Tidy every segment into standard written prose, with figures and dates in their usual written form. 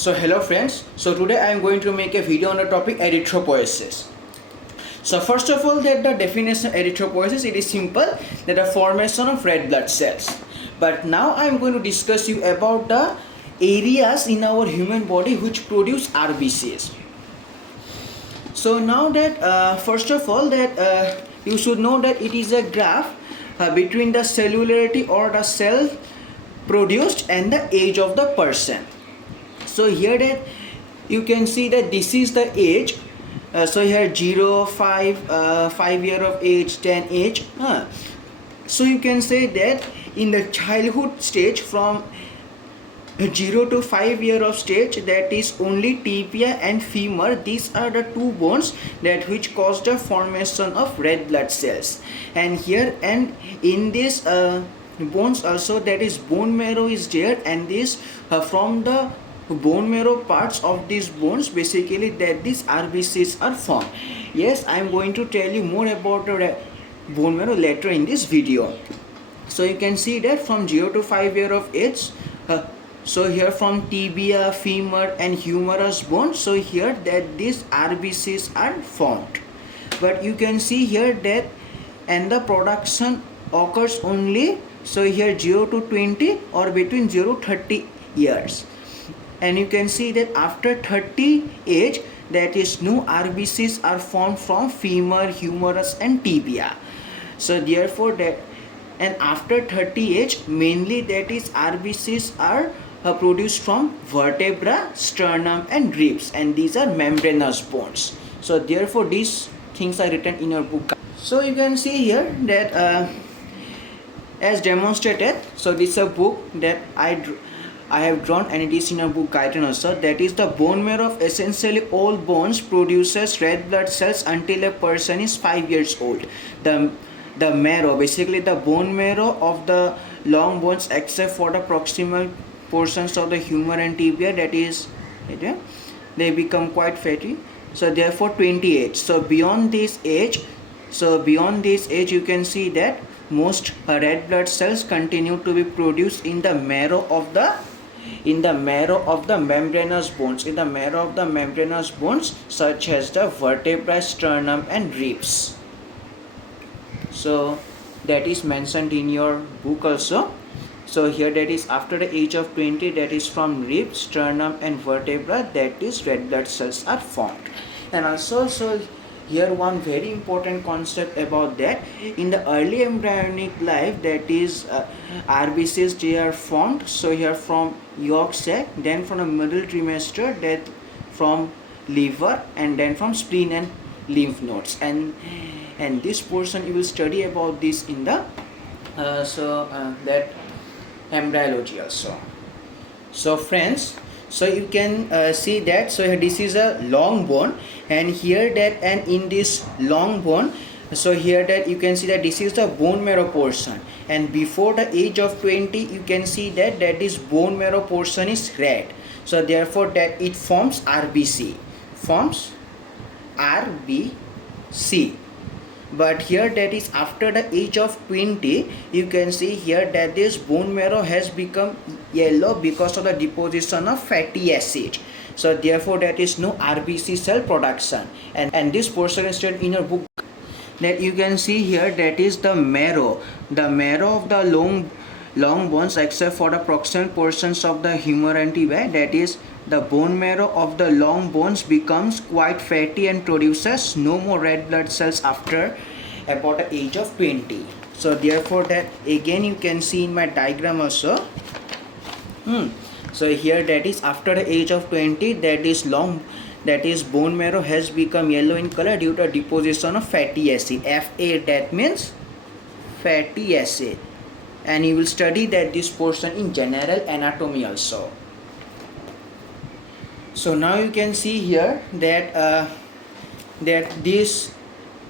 So hello friends, so today I am going to make a video on the topic erythropoiesis. So first of all, that the definition of erythropoiesis, it is simple, that the formation of red blood cells. But now I am going to discuss you about the areas in our human body which produce RBCs. So now that first of all that you should know that it is a graph between the cellularity or the cell produced and the age of the person. So here that you can see that this is the age. So here 0, 5 year of age, 10 age. So you can say that in the childhood stage from 0 to 5 year of stage, that is only tibia and femur. These are the two bones that which cause the formation of red blood cells. And here and in this bones also, that is bone marrow is there, and this from the bone marrow parts of these bones basically that these RBCs are formed. Yes, I am going to tell you more about the bone marrow later in this video. So you can see that from 0 to 5 year of age, so here from tibia, femur and humerus bone, so here that these RBCs are formed. But you can see here that and the production occurs only, so here 0 to 20 or between 0 to 30 years. And you can see that after 30 age, that is no RBCs are formed from femur, humerus and tibia. So therefore that, and after 30 age mainly that is RBCs are produced from vertebra, sternum and ribs, and these are membranous bones. So therefore these things are written in your book. So you can see here that as demonstrated, so this is a book that I have drawn, and it is in a book guidance also, that is the bone marrow of essentially all bones produces red blood cells until a person is 5 years old. The marrow, basically the bone marrow of the long bones except for the proximal portions of the humor and tibia, that is they become quite fatty. So therefore 28. So beyond this age, you can see that most red blood cells continue to be produced in the marrow of the membranous bones, such as the vertebra, sternum and ribs. So that is mentioned in your book also. So here that is after the age of 20, that is from ribs, sternum and vertebra, that is red blood cells are formed. And also, so here one very important concept about that, in the early embryonic life, that is RBCs, they are formed. So here from yolk sac, then from the middle trimester, that from liver, and then from spleen and lymph nodes. And this portion you will study about this in the that embryology also. So friends, so you can see that, so here this is a long bone, and here that, and in this long bone, so here that you can see that this is the bone marrow portion, and before the age of 20 you can see that this bone marrow portion is red. So therefore that it forms RBC. But here that is after the age of 20, you can see here that this bone marrow has become yellow because of the deposition of fatty acid. So therefore that is no RBC cell production, and this portion is written in your book, that you can see here, that is the marrow of the long bones except for the proximal portions of the humor and tibia, that is the bone marrow of the long bones becomes quite fatty and produces no more red blood cells after about the age of 20. So therefore that again you can see in my diagram also. So here that is after the age of 20, that is bone marrow has become yellow in color due to deposition of fatty acid. Fa, that means fatty acid, and you will study that this portion in general anatomy also. So now you can see here that this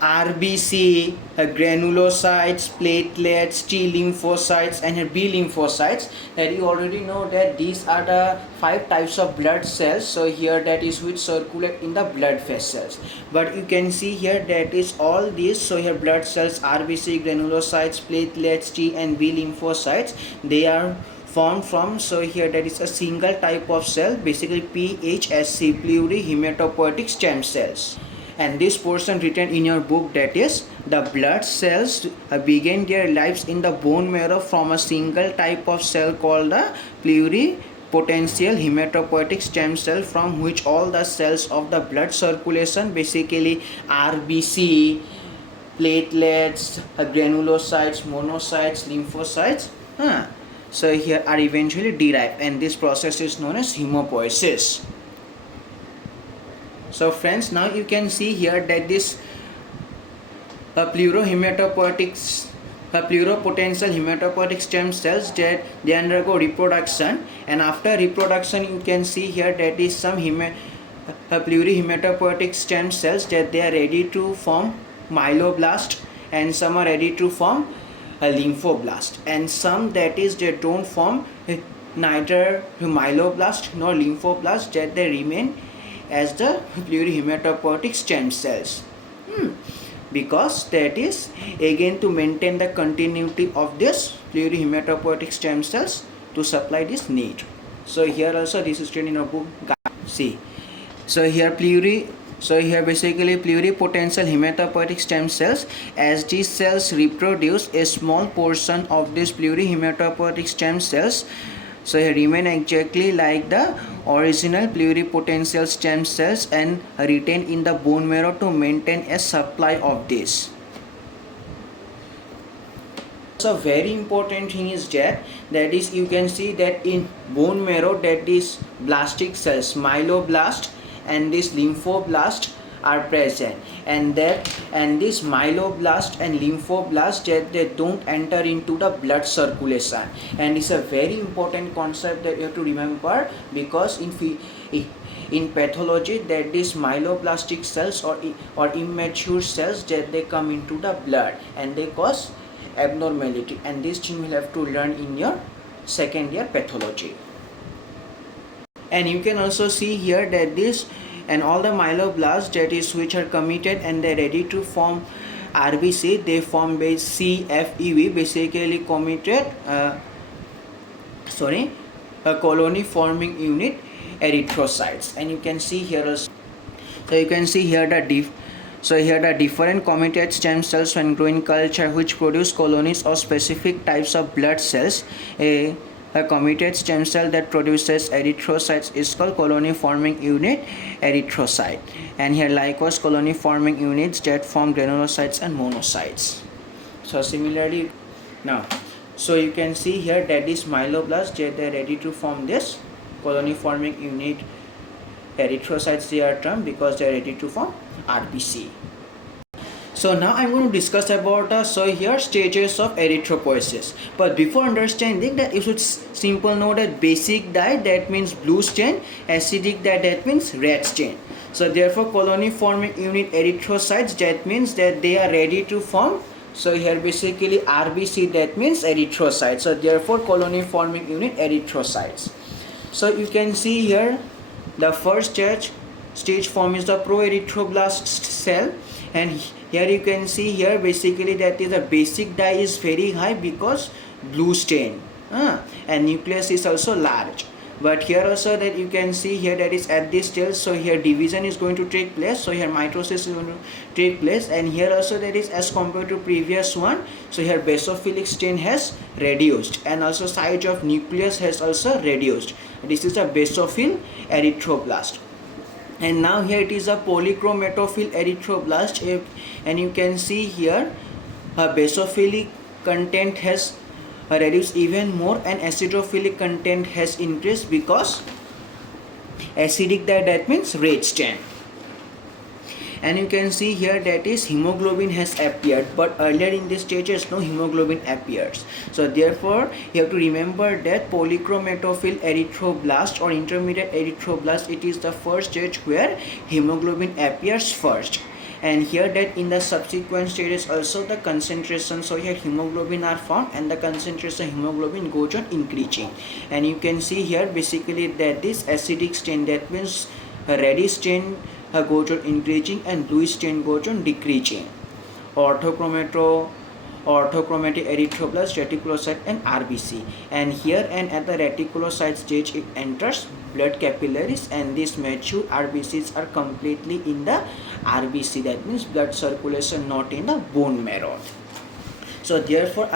RBC, granulocytes, platelets, T lymphocytes and B lymphocytes, that you already know that these are the 5 types of blood cells. So here that is which circulate in the blood vessels. But you can see here that is all these. So here blood cells, RBC, granulocytes, platelets, T and B lymphocytes, they are formed from, so here that is a single type of cell, basically PHSC, plurihematopoietic stem cells. And this portion written in your book, that is the blood cells begin their lives in the bone marrow from a single type of cell called the pluripotential hematopoietic stem cell, from which all the cells of the blood circulation, basically RBC, platelets, granulocytes, monocytes, lymphocytes, so here are eventually derived, and this process is known as hemopoiesis. So friends, now you can see here that this pluripotential hematopoietic stem cells, that they undergo reproduction, and after reproduction you can see here that is some plurihematopoietic stem cells that they are ready to form myeloblast, and some are ready to form a lymphoblast, and some that is they don't form neither myeloblast nor lymphoblast, that they remain as the plurihematopoietic stem cells, because that is again to maintain the continuity of this plurihematopoietic stem cells to supply this need. So here also this is written in a book. See, so here basically pluripotential hematopoietic stem cells, as these cells reproduce, a small portion of these plurihematopoietic stem cells, so here remain exactly like the original pluripotential stem cells and retained in the bone marrow to maintain a supply of this. So very important thing is that is you can see that in bone marrow that these blastic cells, myeloblast and this lymphoblast are present, and this myeloblast and lymphoblast, that they don't enter into the blood circulation, and it's a very important concept that you have to remember, because in pathology that these myeloblastic cells or immature cells, that they come into the blood and they cause abnormality, and this thing you will have to learn in your second year pathology. And you can also see here that this and all the myeloblasts, that is which are committed and they're ready to form RBC, they form by CFEV, basically committed a colony forming unit erythrocytes. And you can see here also, so you can see here the different committed stem cells when grow in culture, which produce colonies of specific types of blood cells. A committed stem cell that produces erythrocytes is called colony forming unit erythrocyte, and here likewise colony forming units that form granulocytes and monocytes. So similarly, now so you can see here that these myeloblasts, they are ready to form this colony forming unit erythrocytes, they are termed because they are ready to form RBC. So now I'm going to discuss about here stages of erythropoiesis. But before understanding that, you should simple know that basic dye, that means blue stain, acidic dye, that means red stain. So therefore colony forming unit erythrocytes, that means that they are ready to form. So here basically RBC, that means erythrocytes. So therefore colony forming unit erythrocytes. So you can see here the first stage form is the proerythroblast cell, and here you can see here basically that is the basic dye is very high because blue stain, and nucleus is also large. But here also that you can see here that is at this stage, so here division is going to take place, so here mitosis is going to take place, and here also that is as compared to previous one, so here basophilic stain has reduced, and also size of nucleus has also reduced. This is a basophil erythroblast. And now here it is a polychromatophil erythroblast, and you can see here a basophilic content has reduced even more, and acidophilic content has increased because acidic dye, that means red stain. And you can see here that is hemoglobin has appeared, but earlier in this stages no hemoglobin appears. So therefore you have to remember that polychromatophil erythroblast or intermediate erythroblast, it is the first stage where hemoglobin appears first. And here that in the subsequent stages also the concentration, so here hemoglobin are found and the concentration hemoglobin goes on increasing. And you can see here basically that this acidic stain, that means reddish stain goes on increasing and blue stain goes on decreasing. Orthochromatophilic orthochromatic erythroblast, reticulocyte and RBC. And here and at the reticulocyte stage it enters blood capillaries, and these mature RBCs are completely in the RBC, that means blood circulation, not in the bone marrow. So therefore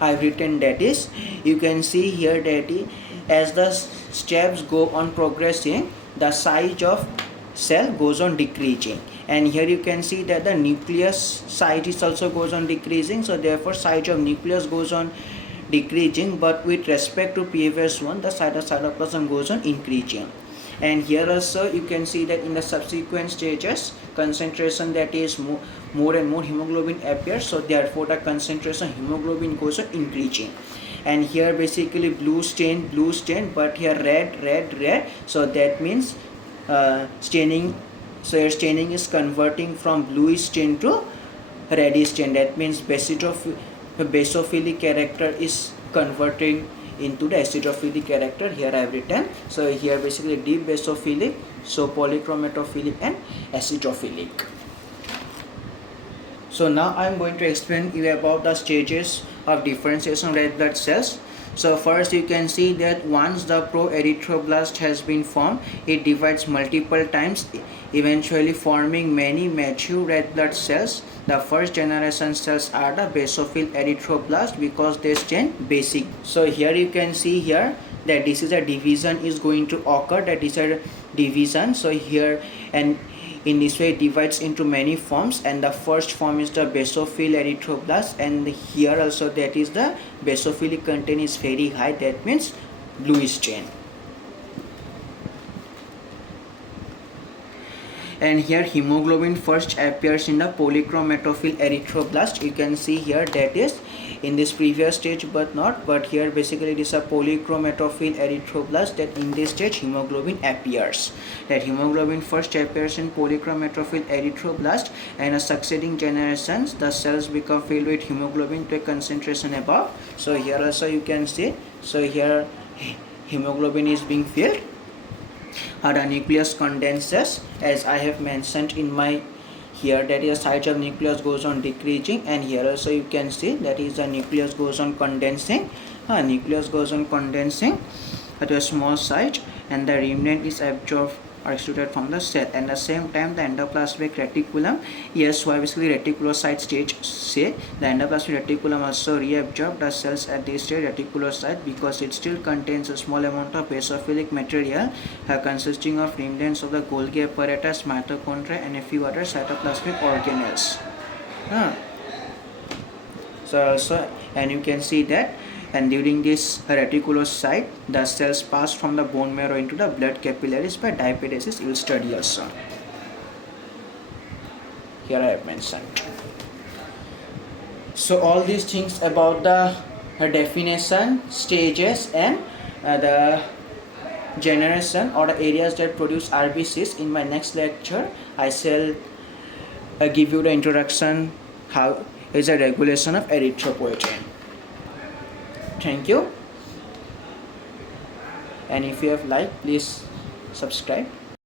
I've written that is, you can see here that as the steps go on progressing, the size of cell goes on decreasing, and here you can see that the nucleus size is also goes on decreasing. So therefore size of nucleus goes on decreasing, but with respect to PFS1 the size of cytoplasm goes on increasing. And here also you can see that in the subsequent stages concentration, that is more and more hemoglobin appears, so therefore the concentration of hemoglobin goes on increasing. And here basically blue stain, but here red, so that means staining. So your staining is converting from bluish stain to reddish stain, that means basophilic character is converting into the acidophilic character. Here I have written, so here basically deep basophilic, so polychromatophilic and acidophilic. So now I am going to explain you about the stages of differentiation of red blood cells. So first you can see that once the pro-erythroblast has been formed, it divides multiple times, eventually forming many mature red blood cells. The first generation cells are the basophil erythroblast because they stain basic. So here you can see here that this is a division is going to occur, that is a division. So here, and in this way it divides into many forms, and the first form is the basophil erythroblast, and here also that is the basophilic content is very high, that means bluish stain. And here hemoglobin first appears in the polychromatophil erythroblast. You can see here that is in this previous stage but here basically it is a polychromatophil erythroblast, that in this stage hemoglobin appears. That hemoglobin first appears in polychromatophil erythroblast, and in succeeding generations the cells become filled with hemoglobin to a concentration above. So here also you can see, so here hemoglobin is being filled. The nucleus condenses, as I have mentioned in my here, that is the size of nucleus goes on decreasing, and here also you can see that is the nucleus goes on condensing. Nucleus goes on condensing at a small size, and the remnant is absorbed or extruded from the cell. And at the same time the endoplasmic reticulum, yes, why basically reticulocyte stage say the endoplasmic reticulum also reabsorb the cells at this stage reticulocyte, because it still contains a small amount of basophilic material consisting of remnants of the Golgi apparatus, mitochondria and a few other cytoplasmic organelles. So also, and you can see that, and during this reticulocyte the cells pass from the bone marrow into the blood capillaries by diaperesis. You will study also. Here I have mentioned. So all these things about the definition, stages and the generation or the areas that produce RBCs, in my next lecture I shall give you the introduction how is a regulation of erythropoietin. Thank you, and if you have liked, please subscribe.